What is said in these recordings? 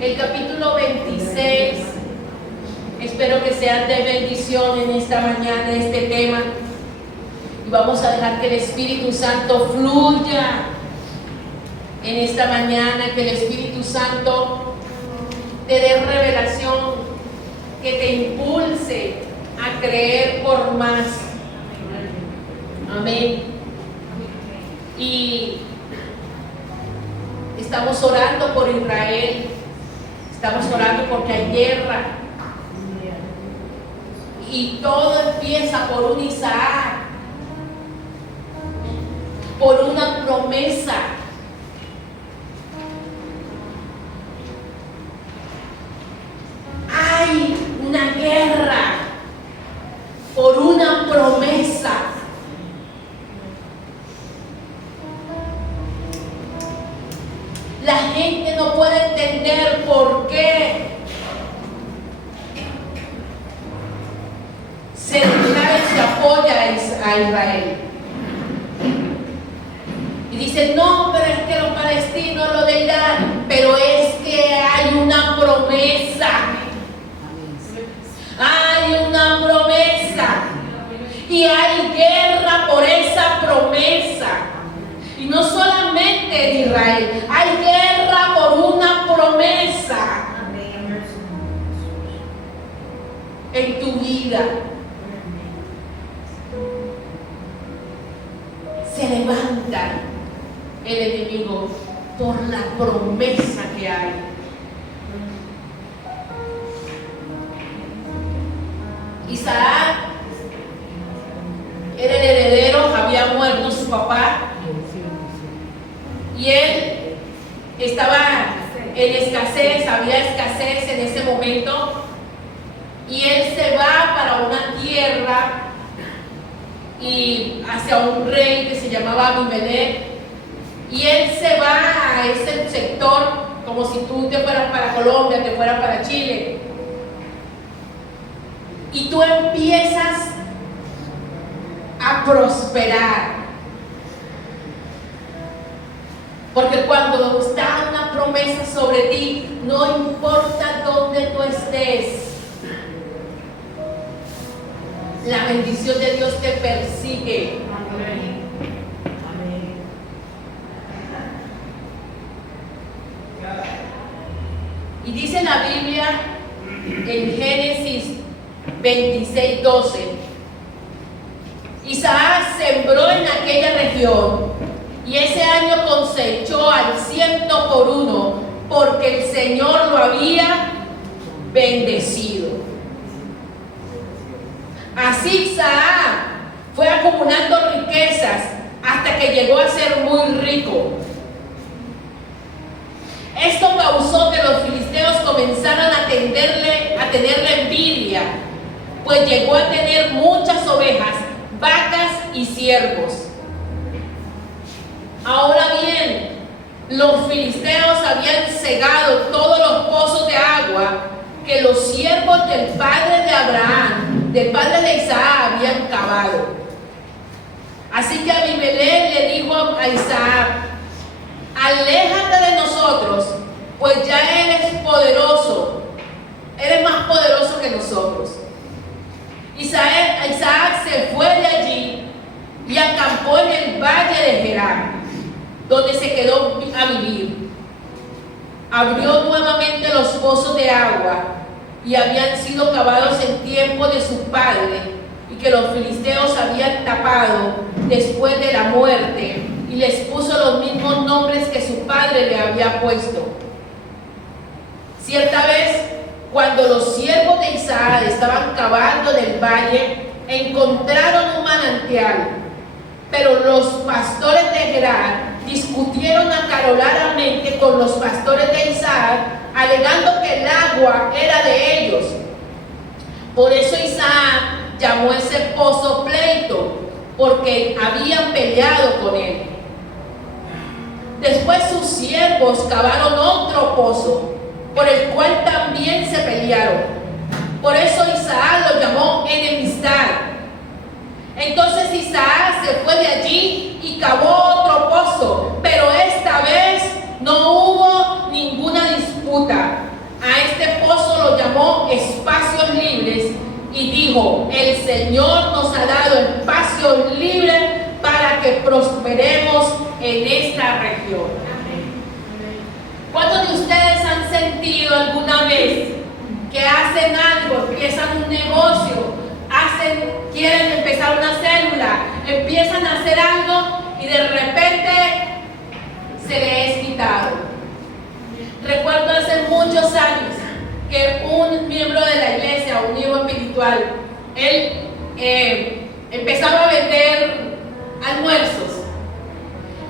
el capítulo 26. Espero que sean de bendición en esta mañana este tema. Y vamos a dejar que el Espíritu Santo fluya en esta mañana, que el Espíritu Santo te dé revelación, que te impulse a creer por más. Amén. Y estamos orando por Israel, estamos orando porque hay guerra. Y todo empieza por un Isaac, por una promesa. Hay una guerra por una promesa. La gente no puede entender por qué se apoya a Israel. Y dicen, no, pero es que los palestinos, lo de Irán, pero es que hay una promesa. Hay una promesa. Y hay guerra por esa promesa. Y no solamente en Israel, hay guerra por una promesa en tu vida. Se levanta el enemigo por la promesa que hay. Isaac era el heredero, había muerto su papá y él estaba en escasez, había escasez en ese momento, y él se va para una tierra y hacia un rey que se llamaba Abimelech, y él se va a ese sector como si tú te fueras para Colombia, te fueras para Chile, y tú empiezas a prosperar, porque cuando está una promesa sobre ti, no importa dónde tú estés, la bendición de Dios te persigue. Amén. Y dice la Biblia en Génesis 26:12, Isaac sembró en aquella región y ese año cosechó al 100%, porque el Señor lo había bendecido. Así Isaac fue acumulando riquezas hasta que llegó a ser muy rico. Esto causó que los filisteos comenzaran a tenerle envidia, pues llegó a tener muchas ovejas, vacas y siervos. Ahora bien, los filisteos habían cegado todos los pozos de agua que los siervos del padre de Abraham, del padre de Isaac, habían cavado. Así que Abimelech le dijo a Isaac, aléjate de nosotros, pues ya eres poderoso, eres más poderoso que nosotros. Isaac se fue de allí y acampó en el valle de Gerar, donde se quedó a vivir. Abrió nuevamente los pozos de agua y habían sido cavados en tiempo de su padre, y que los filisteos habían tapado después de la muerte, y les puso los mismos nombres que su padre le había puesto. Cierta vez, cuando los siervos de Isaac estaban cavando en el valle, encontraron un manantial, pero los pastores de Gerar discutieron acaloradamente con los pastores de Isaac, alegando que el agua era de ellos. Por eso Isaac llamó ese pozo pleito, porque habían peleado con él. Después sus siervos cavaron otro pozo, por el cual también se pelearon. Por eso Isaac lo llamó enemistad. Entonces Isaac se fue de allí y cavó otro pozo, pero esta vez no hubo ninguna disputa. Señor nos ha dado espacio libre para que prosperemos en esta región. ¿Cuántos de ustedes han sentido alguna vez que hacen algo, empiezan un negocio, quieren empezar una célula, empiezan a hacer algo y de repente se les es quitado? Recuerdo hace muchos años que un miembro de la iglesia, un hijo espiritual, él empezaba a vender almuerzos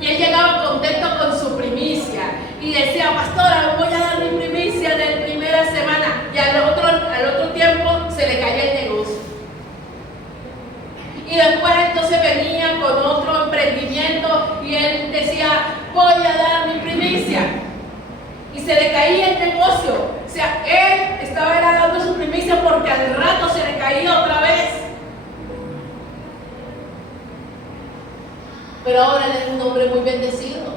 y él llegaba contento con su primicia y decía: pastora, voy a dar mi primicia de primera semana, y al otro tiempo se le caía el negocio. Y después entonces venía con otro emprendimiento y él decía: voy a dar mi primicia, y se le caía el negocio. O sea, él estaba dando su primicia porque al rato se le caía otra vez. Pero ahora él es un hombre muy bendecido.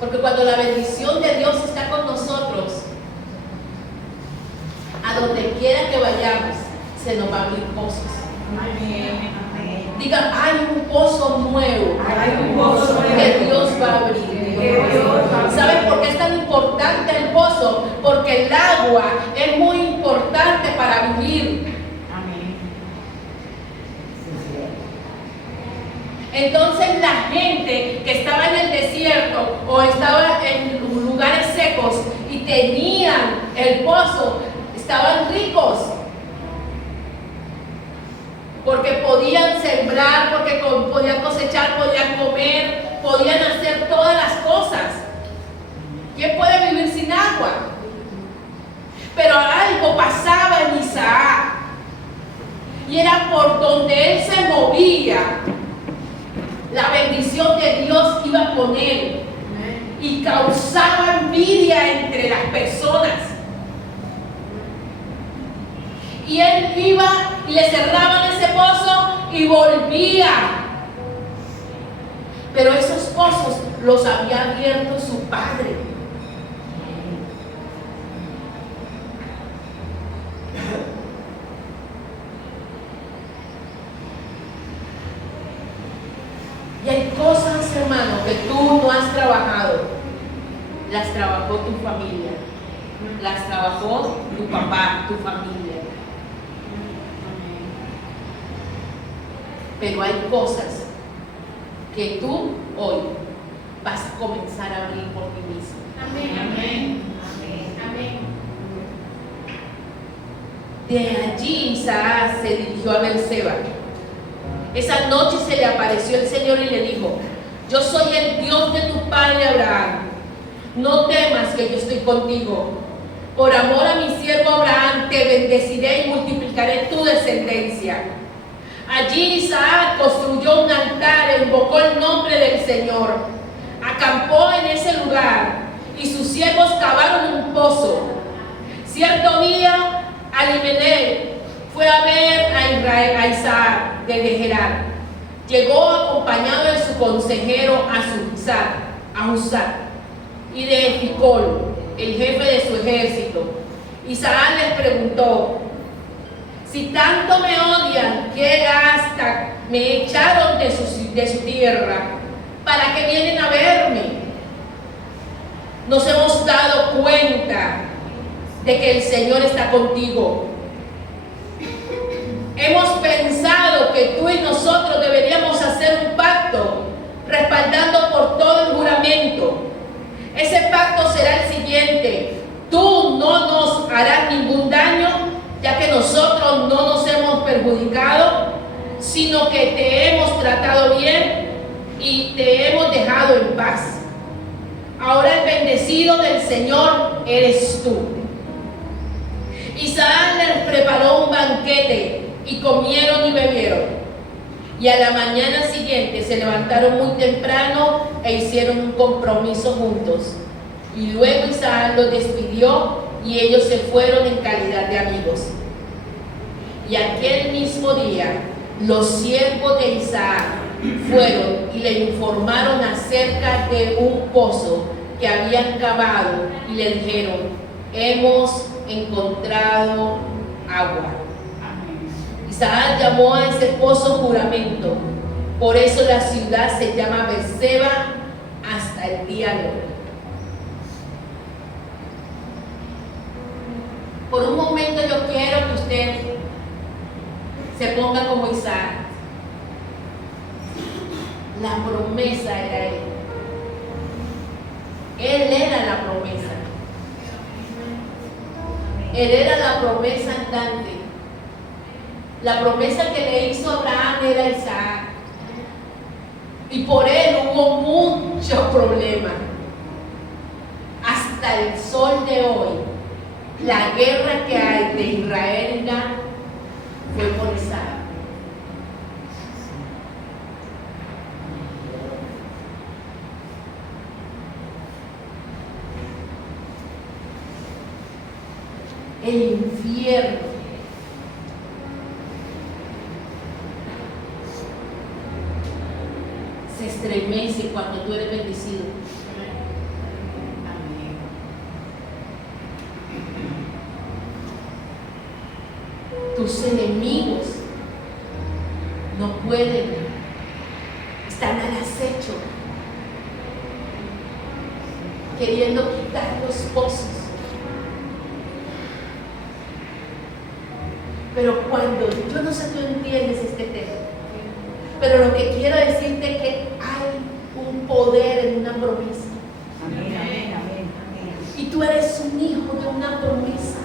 Porque cuando la bendición de Dios está con nosotros, a donde quiera que vayamos, se nos va a abrir pozos. Diga: hay un pozo nuevo que Dios va a abrir. ¿Saben por qué es tan importante el pozo? Porque el agua es muy importante para vivir. Entonces la gente que estaba en el desierto o estaba en lugares secos y tenían el pozo, estaban ricos. Porque podían sembrar, porque podían cosechar, podían comer, podían hacer todas las cosas. ¿Quién puede vivir sin agua? Pero algo pasaba en Isaac, y era por donde él se movía, la bendición de Dios iba con él y causaba envidia entre las personas. Y él iba y le cerraban ese pozo y volvía. Pero esos pozos los había abierto su padre. Y hay cosas, hermano, que tú no has trabajado. Las trabajó tu familia. Las trabajó tu papá, tu familia. Pero hay cosas que tú hoy vas a comenzar a abrir por ti mismo. Amén. Amén. Amén. De allí Isaac se dirigió a Beerseba. Esa noche se le apareció el Señor y le dijo: yo soy el Dios de tu padre Abraham. No temas, que yo estoy contigo. Por amor a mi siervo Abraham te bendeciré y multiplicaré tu descendencia. Allí Isaac construyó un altar e invocó el nombre del Señor. Acampó en ese lugar y sus siervos cavaron un pozo. Cierto día, Elimelech fue a ver a Isaac desde Gerar. Llegó acompañado de su consejero Ahuzat y de Ficol, el jefe de su ejército. Isaac les preguntó: si tanto me odian, ¿qué hasta me echaron de su tierra? ¿Para qué vienen a verme? Nos hemos dado cuenta de que el Señor está contigo. Hemos pensado que tú y nosotros deberíamos hacer un pacto, respaldando por todo el juramento. Ese pacto será el siguiente: tú no nos harás ningún daño, ya que nosotros no nos hemos perjudicado, sino que te hemos tratado bien y te hemos dejado en paz. Ahora el bendecido del Señor eres tú. Isaac les preparó un banquete y comieron y bebieron. Y a la mañana siguiente se levantaron muy temprano e hicieron un compromiso juntos. Y luego Isaac los despidió y ellos se fueron en calidad de amigos. Y aquel mismo día los siervos de Isaac fueron y le informaron acerca de un pozo que habían cavado y le dijeron: hemos encontrado agua. Isaac llamó a ese pozo juramento. Por eso la ciudad se llama Berseba hasta el día de hoy. Por un momento yo quiero que usted se ponga como Isaac. La promesa era él. Él era la promesa. Él era la promesa andante. La promesa que le hizo Abraham era Isaac. Y por él hubo muchos problemas. Hasta el sol de hoy, la guerra que hay de Israel y Irán fue por Isaac. El infierno se estremece cuando tú eres bendecido. Tus enemigos no pueden, están al acecho, queriendo quitar los pozos. Pero cuando, yo no sé si tú entiendes este tema, pero lo que quiero decirte es que hay un poder en una promesa. Amén, amén, amén, amén. Y tú eres un hijo de una promesa.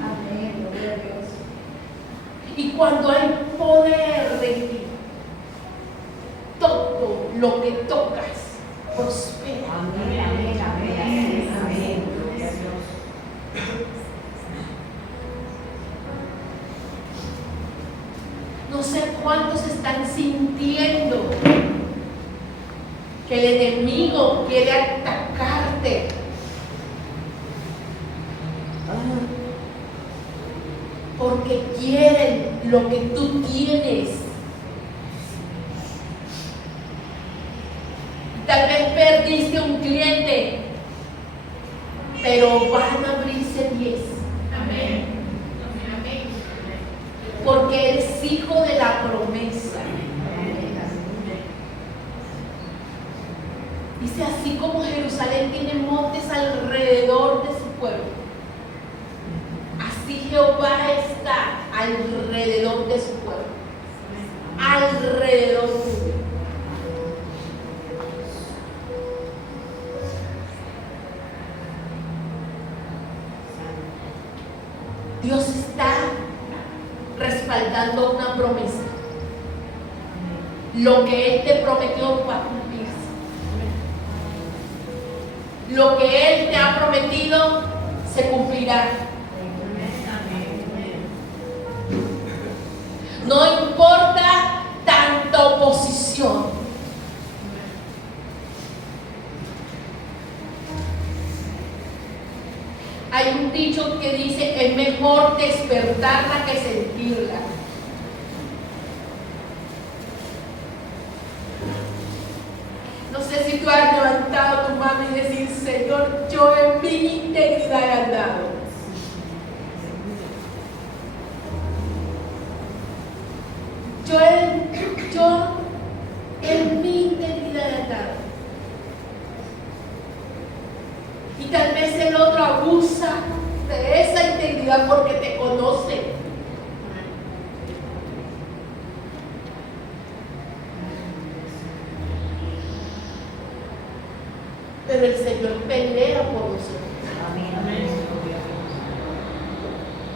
Amén, gloria a Dios. Y cuando hay poder de ti, todo lo que tocas prospera. Amén, amén, amén, amén, amén, gloria a Dios. No sé cuántos están sintiendo que el enemigo quiere atacarte. Porque quieren lo que tú tienes. Tal vez perdiste un cliente, pero van a abrirse 10. Amén. Porque eres hijo de la promesa. Dice, así como Jerusalén tiene montes alrededor de su pueblo, así Jehová está alrededor de su pueblo, alrededor tuyo. Dios está respaldando una promesa. Lo que Él te prometió va a cumplirse. Lo que Él te ha prometido se cumplirá. No importa tanta oposición. Hay un dicho que dice, es mejor despertarla que sentirla. No sé si tú has levantado tu mano y decir, Señor, yo en mi integridad he andado. Yo en mi integridad he andado. Y tal vez el otro abusa de esa integridad porque te conoce. Pero el Señor pelea por nosotros. Amén.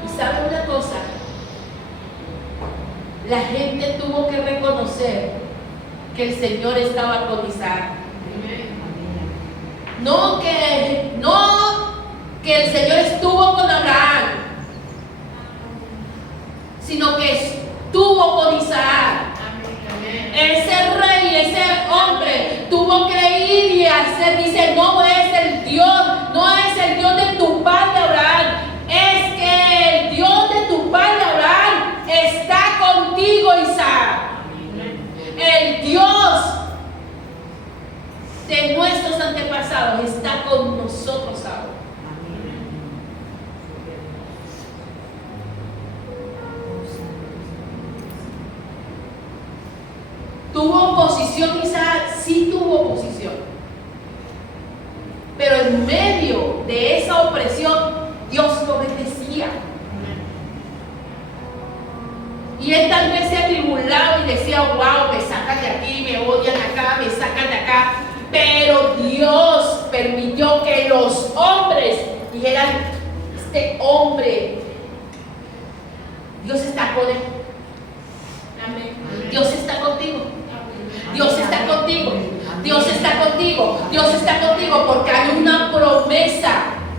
Y ¿sabe una cosa? La gente tuvo que reconocer que el Señor estaba con Isaac. No que el Señor estuvo con Abraham, sino que estuvo con Isaac. Ese rey, ese hombre tuvo que ir y hacer, dice, no es el Dios, no es el Dios de tu padre Abraham, es que el Dios de tu padre Abraham está contigo, Isaac. El Dios de nuestros antepasados está con nosotros ahora. ¿Tuvo oposición Isaac? Sí tuvo oposición. Pero en medio de esa opresión, Dios lo bendecía. Y él tal vez se atribulaba y decía, wow, me sacan de aquí, me odian acá, me sacan de acá. Pero Dios permitió que los hombres dijeran, este hombre, Dios está con él. Amén. Dios está contigo. Dios está contigo. Dios está contigo. Dios está contigo porque hay una promesa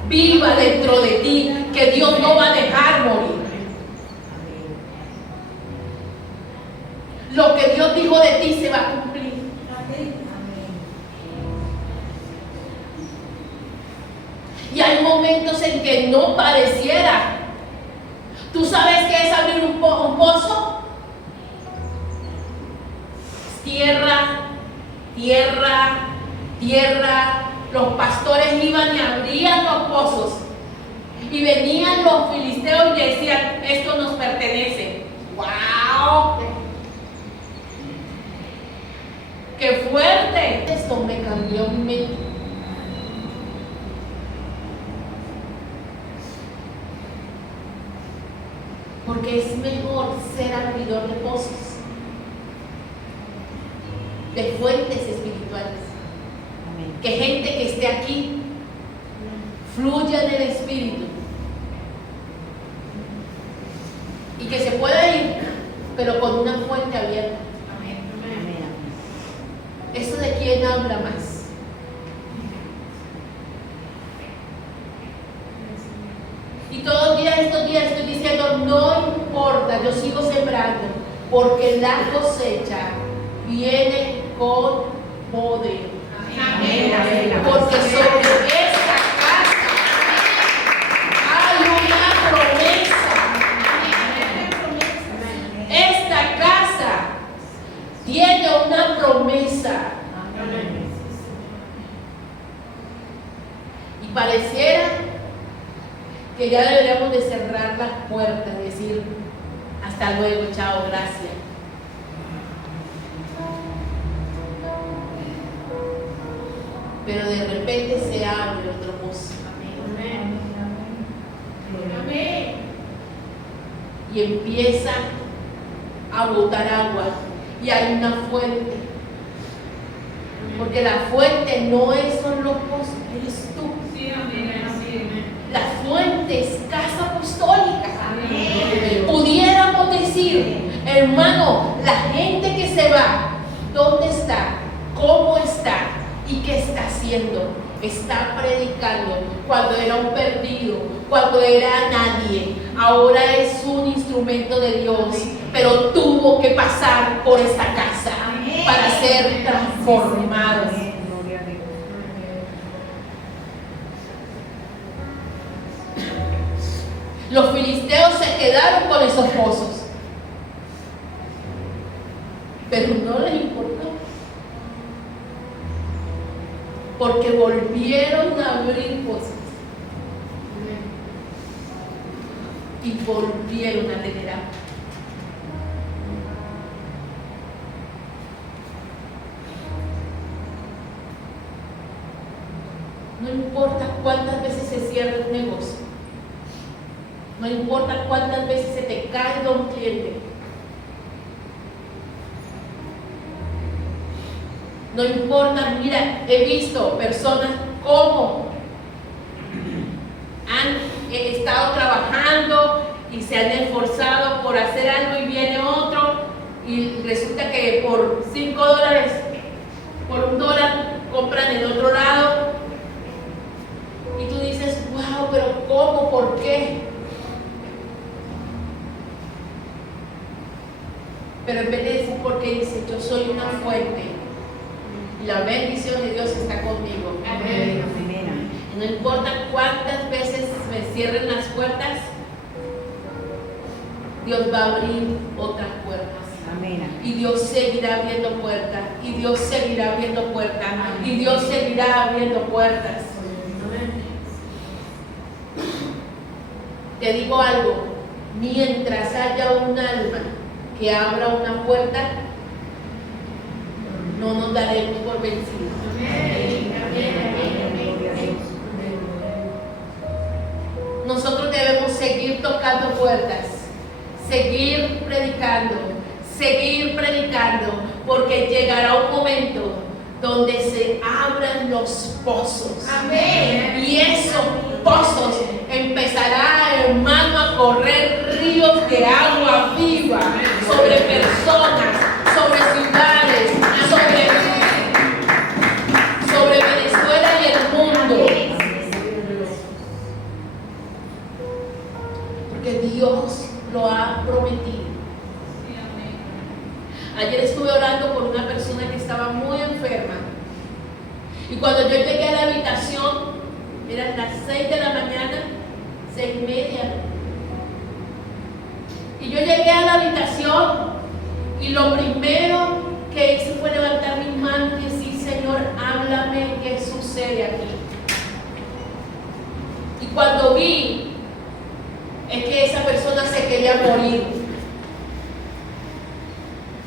viva dentro de ti que Dios no va a dejar morir. Lo que Dios dijo de ti se va a cumplir. Y hay momentos en que no pareciera. ¿Tú sabes qué es abrir un pozo? Tierra, tierra, tierra. Los pastores iban y abrían los pozos. Y venían los filisteos y decían, esto nos pertenece. ¡Wow! ¡Qué fuerte! Esto me cambió mi mente. Porque es mejor ser abridor de pozos, de fuentes espirituales. Amén. Que gente que esté aquí fluya en el Espíritu y que se pueda ir, pero con una fuente abierta. Amén. ¿Eso de quién habla más? Y todos estos días estoy diciendo, no importa, yo sigo sembrando, porque la cosecha viene con poder. Amén. Amén. Porque sobre esta casa hay una promesa. Esta casa tiene una promesa. Y pareciera que ya deberíamos de cerrar las puertas y decir hasta luego, chao, gracias. Pero de repente se abre otro pozo. Amén. Amén. Y empieza a botar agua y hay una fuente. Porque la fuente no son los pozos, eres tú. Sí, amén. La fuente es casa apostólica. Amén. Pudiéramos decir, hermano, la gente que se va, ¿dónde está? ¿Cómo está? ¿Y qué está haciendo? Está predicando cuando era un perdido, cuando era nadie. Ahora es un instrumento de Dios, pero tuvo que pasar por esta casa para ser transformado. Los filisteos se quedaron con esos pozos, pero no les importó, porque volvieron a abrir pozos y volvieron a tener agua. No importa cuántas veces se cierra un negocio, no importa cuántas veces se te caiga un cliente, no importa. Mira, he visto personas como han estado trabajando y se han esforzado por hacer algo y viene otro y resulta que por $5, por $1 compran en otro lado y tú dices, wow, pero ¿cómo? ¿Por qué? Pero en vez de decir por qué, dice, yo soy una fuente y la bendición de Dios está conmigo. Amén. No importa cuántas veces me cierren las puertas, Dios va a abrir otras puertas. Amén. Y Dios seguirá abriendo puertas, y Dios seguirá abriendo puertas, y Dios seguirá abriendo puertas. Amén. Te digo algo, mientras haya un alma que abra una puerta, no nos daremos por vencidos. Nosotros debemos seguir tocando puertas, seguir predicando, porque llegará un momento donde se abran los pozos. Amén. Y esos pozos empezará, hermano, a correr ríos de agua viva sobre personas, sobre ciudades, sobre Venezuela y el mundo. Porque Dios lo ha prometido. Ayer estuve orando por una persona que estaba muy enferma. Y cuando yo llegué a la habitación, eran las 6 de la mañana, 6:30. Y yo llegué a la habitación y lo primero que hice fue levantar mis manos y decir: Señor, háblame, ¿qué sucede aquí? Y cuando vi, es que esa persona se quería morir.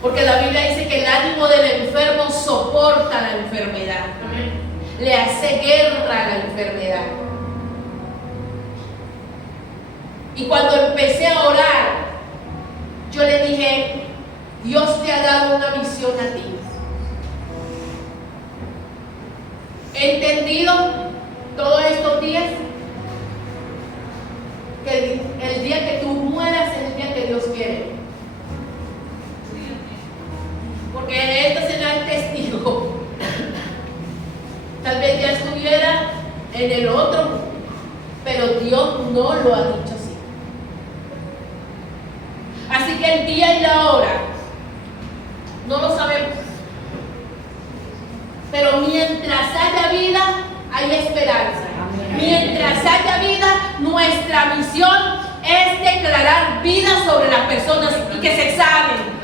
Porque la Biblia dice que el ánimo del enfermo soporta la enfermedad. Le hace guerra a la enfermedad. Y cuando empecé a orar, yo le dije: Dios te ha dado una visión a ti. He entendido todos estos días que el día que tú mueras es el día que Dios quiere. Porque esto será el testigo. Tal vez ya estuviera en el otro, pero Dios no lo ha dicho así. Así que el día y la hora no lo sabemos. Pero mientras haya vida, hay esperanza. Mientras haya vida, nuestra misión es declarar vida sobre las personas y que se sanen.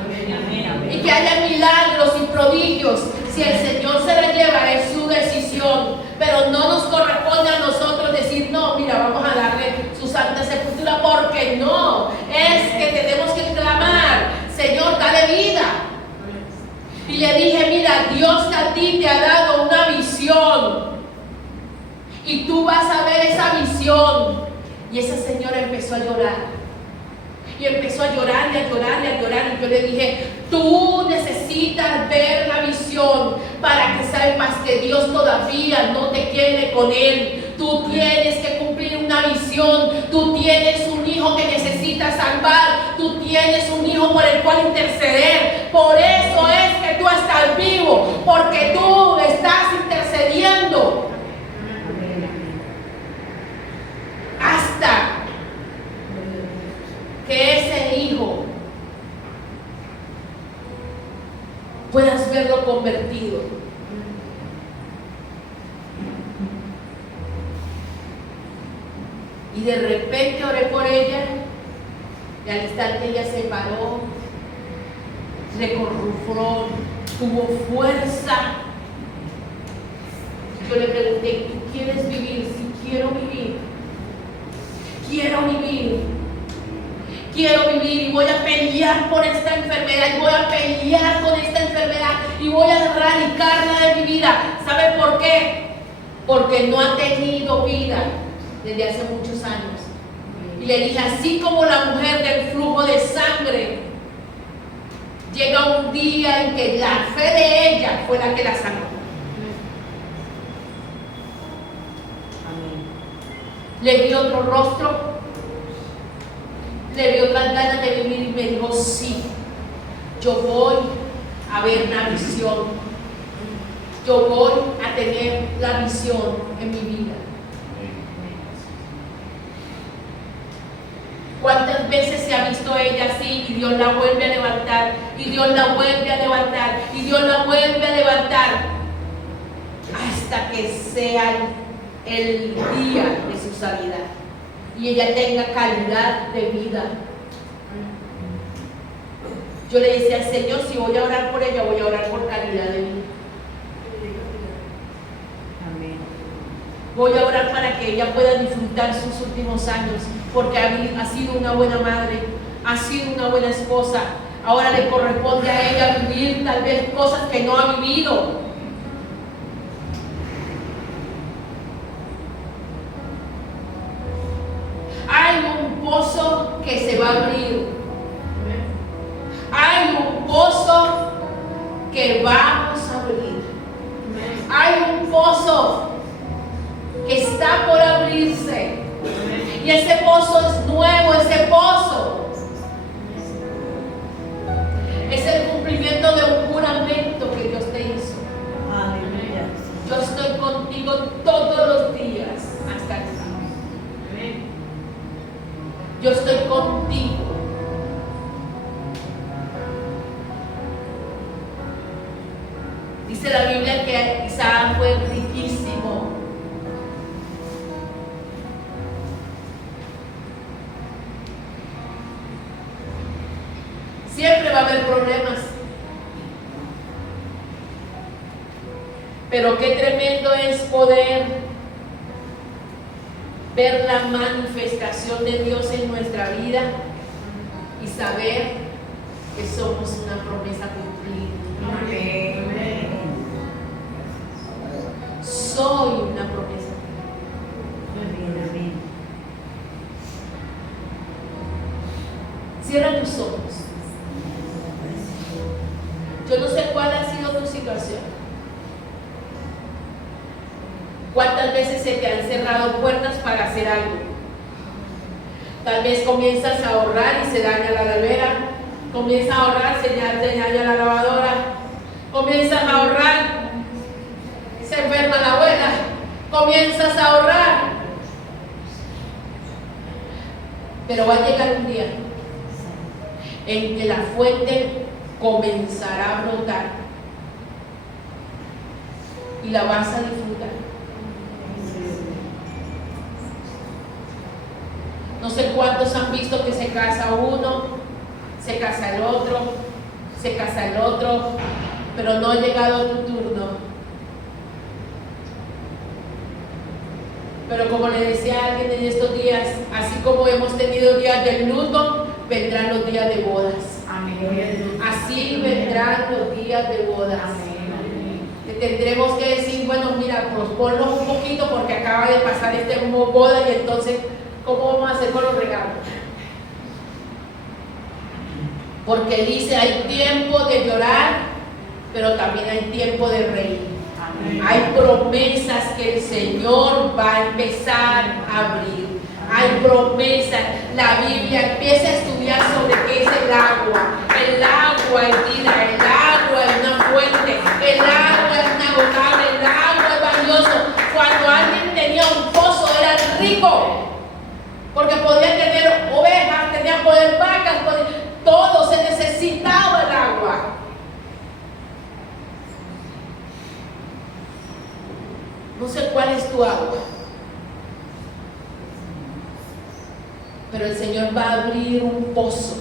Y que haya milagros y prodigios. Si el Señor se la lleva, es su decisión. Pero no nos corresponde a nosotros decir: no, mira, vamos a darle su santa sepultura, porque no. Es que tenemos que clamar: Señor, dale vida. Y le dije: mira, Dios a ti te ha dado una visión. Y tú vas a ver esa visión. Y esa señora empezó a llorar. Y empezó a llorar. Y yo le dije: tú necesitas ver la visión para que sepas que Dios todavía no te quiere con él. Tú tienes que cumplir una visión. Tú tienes un hijo que necesitas salvar. Tú tienes un hijo por el cual interceder. Por eso es que tú estás vivo, porque tú estás intercediendo. Hasta que ese hijo puedas verlo convertido. Y de repente oré por ella, y al instante ella se paró, recorrió, tuvo fuerza. Yo le pregunté: ¿tú quieres vivir? Sí, quiero vivir. Quiero vivir y voy a pelear por esta enfermedad, y voy a pelear con esta enfermedad, y voy a erradicarla de mi vida. ¿Sabe por qué? Porque no ha tenido vida desde hace muchos años. Y le dije: así como la mujer del flujo de sangre, llega un día en que la fe de ella fue la que la sanó. Le vi otro rostro, le vi otras ganas de vivir, y me dijo: sí, yo voy a ver la visión, yo voy a tener la visión en mi vida. ¿Cuántas veces se ha visto ella así y Dios la vuelve a levantar, y Dios la vuelve a levantar, y Dios la vuelve a levantar, hasta que sea el día de su sanidad y ella tenga calidad de vida? Yo le decía al Señor: si voy a orar por ella, voy a orar por calidad de vida. Amén. Voy a orar para que ella pueda disfrutar sus últimos años, porque ha sido una buena madre, ha sido una buena esposa, Ahora le corresponde a ella vivir tal vez cosas que no ha vivido. Hay un pozo que se va a abrir. Hay un pozo que vamos a abrir. Hay un pozo que está por abrirse. Y ese pozo es nuevo, ese pozo es el cumplimiento de un juramento que Dios te hizo. Aleluya. Yo estoy contigo todos los días hasta el fin. Yo estoy contigo. Dice la Biblia que Isaac fue riquísimo. Siempre va a haber problemas. Pero qué tremendo es poder ver la manifestación de Dios en nuestra vida y saber que somos una promesa cumplida. Amén. Soy una promesa. Amén, amén. Cierra tus ojos. Yo no sé cuál ha sido tu situación. ¿Cuántas veces se te han cerrado puertas para hacer algo? Tal vez comienzas a ahorrar y se daña la nevera. Comienzas a ahorrar, se daña la lavadora. Comienzas a ahorrar, se enferma la abuela. Comienzas a ahorrar. Pero va a llegar un día en que la fuente comenzará a brotar y la vas a disfrutar. No sé cuántos han visto que se casa uno, se casa el otro, se casa el otro, pero no ha llegado tu turno. Pero como le decía a alguien en estos días, así como hemos tenido días de luto, vendrán los días de bodas. Amén. Así vendrán los días de bodas. Que tendremos que decir, bueno, mira, posponlo un poquito porque acaba de pasar este boda y entonces, ¿cómo vamos a hacer con los regalos? Porque dice, hay tiempo de llorar, pero también hay tiempo de reír. Amén. Hay promesas que el Señor va a empezar a abrir. Hay promesas. La Biblia empieza a estudiar sobre qué es el agua. El agua es vida, el agua es una fuente, el agua es inagotable, el agua es valioso. Cuando alguien tenía un pozo era rico, porque podía tener ovejas, tenía poder vacas, todo, se necesitaba el agua. No sé cuál es tu agua, pero el Señor va a abrir un pozo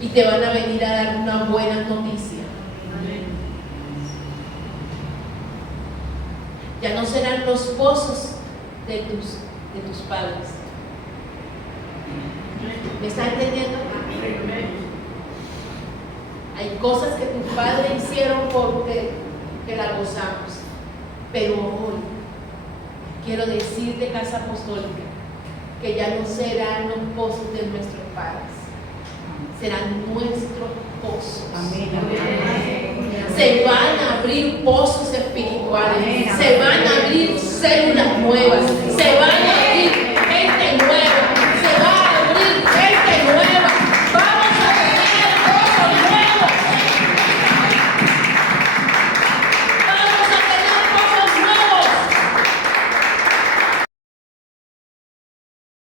y te van a venir a dar una buena noticia. Ya no serán los pozos de tus padres. ¿Me está entendiendo? Hay cosas que tus padres hicieron porque que la gozamos, pero hoy quiero decirte, Casa Apostólica, que ya no serán los pozos de nuestros padres, serán nuestros pozos. Amén. Amén. Se van a abrir pozos espirituales, Amén. se van a abrir